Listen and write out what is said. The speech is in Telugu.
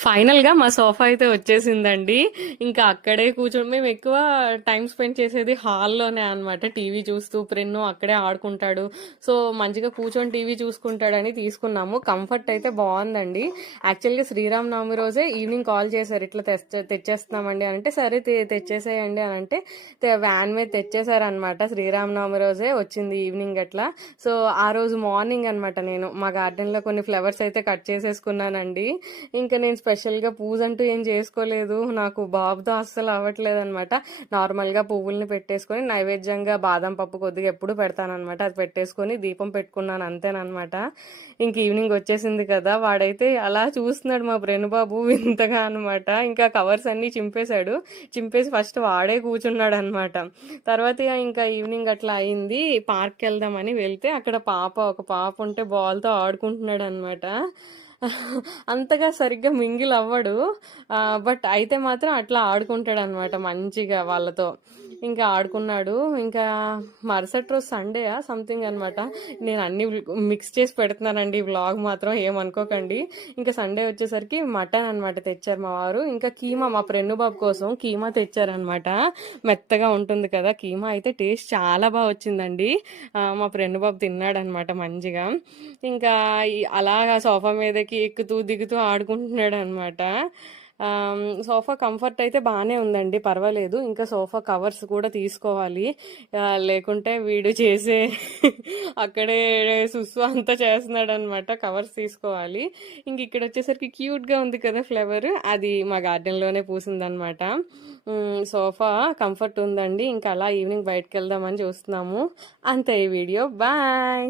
ఫైనల్‌గా మా సోఫా అయితే వచ్చేసిందండి. ఇంకా అక్కడే కూర్చొని మేము ఎక్కువ టైమ్ స్పెండ్ చేసేది హాల్‌లోనే అన్నమాట. టీవీ చూస్తూ ప్రిన్ను అక్కడే ఆడుకుంటాడు. సో, మంచిగా కూర్చొని టీవీ చూసుకుంటాడని తీసుకున్నాము. కంఫర్ట్ అయితే బావుందండి. యాక్చువల్‌గా శ్రీరామనవమి రోజే ఈవినింగ్ కాల్ చేశారు. ఇట్లా తెచ్చేస్తున్నామండి అంటే, సరే తెచ్చేసేయండి అనంటే వ్యాన్ మీద తెచ్చేసారనమాట. శ్రీరామనవమి రోజే వచ్చింది ఈవినింగ్ అట్లా. సో, ఆ రోజు మార్నింగ్ అనమాట నేను మా గార్డెన్‌లో కొన్ని ఫ్లవర్స్ అయితే కట్ చేసేసుకున్నానండి. ఇంకా నేను స్పెషల్‌గా పూజ అంటూ ఏం చేసుకోలేదు. నాకు బాబుతో అస్సలు అవ్వట్లేదనమాట. నార్మల్‌గా పువ్వుల్ని పెట్టేసుకొని నైవేద్యంగా బాదం పప్పు కొద్దిగా ఎప్పుడు పెడతాననమాట. అది పెట్టేసుకొని దీపం పెట్టుకున్నాను అంతేననమాట. ఇంక ఈవినింగ్ వచ్చేసింది కదా! వాడైతే అలా చూస్తున్నాడు మా బ్రెనుబాబు వింతగా అనమాట. ఇంకా కవర్స్ అన్నీ చింపేశాడు. చింపేసి ఫస్ట్ వాడే కూర్చున్నాడనమాట. తర్వాత ఇంకా ఈవినింగ్ అట్లా అయింది. పార్క్‌కెళ్దామని వెళ్తే అక్కడ ఒక పాప ఉంటే బాల్‌తో ఆడుకుంటున్నాడనమాట. అంతగా సరిగ్గా మింగిల్ అవ్వడు. బట్ అయితే మాత్రం అట్లా ఆడుకుంటాడనమాట మంచిగా వాళ్ళతో. ఇంకా ఆడుకున్నాడు. ఇంకా మరుసటి రోజు సండేయా సంథింగ్ అనమాట. నేను అన్ని మిక్స్ చేసి పెడుతున్నానండి ఈ వ్లాగ్ మాత్రం ఏమనుకోకండి. ఇంకా సండే వచ్చేసరికి మటన్ అనమాట తెచ్చారు మా వారు. ఇంకా కీమా మా ప్రెన్ను బాబు కోసం కీమా తెచ్చారనమాట. మెత్తగా ఉంటుంది కదా కీమా. అయితే టేస్ట్ చాలా బాగా వచ్చిందండి. మా ఫ్రెండ్ బాబు తిన్నాడనమాట మంచిగా. ఇంకా అలాగా సోఫా మీదకి ఎక్కుతూ దిగుతూ ఆడుకుంటున్నాడు అనమాట. సోఫా కంఫర్ట్ అయితే బాగానే ఉందండి, పర్వాలేదు. ఇంకా సోఫా కవర్స్ కూడా తీసుకోవాలి. లేకుంటే వీడు చేసే అక్కడే సుస్సు అంతా చేస్తున్నాడు అనమాట. కవర్స్ తీసుకోవాలి. ఇంక ఇక్కడ వచ్చేసరికి క్యూట్గా ఉంది కదా ఫ్లవర్, అది మా గార్డెన్లోనే పూసిందనమాట. సోఫా కంఫర్ట్ ఉందండి. ఇంకా అలా ఈవినింగ్ బయటకు వెళ్దామని చూస్తున్నాము. అంతే ఈ వీడియో. బాయ్.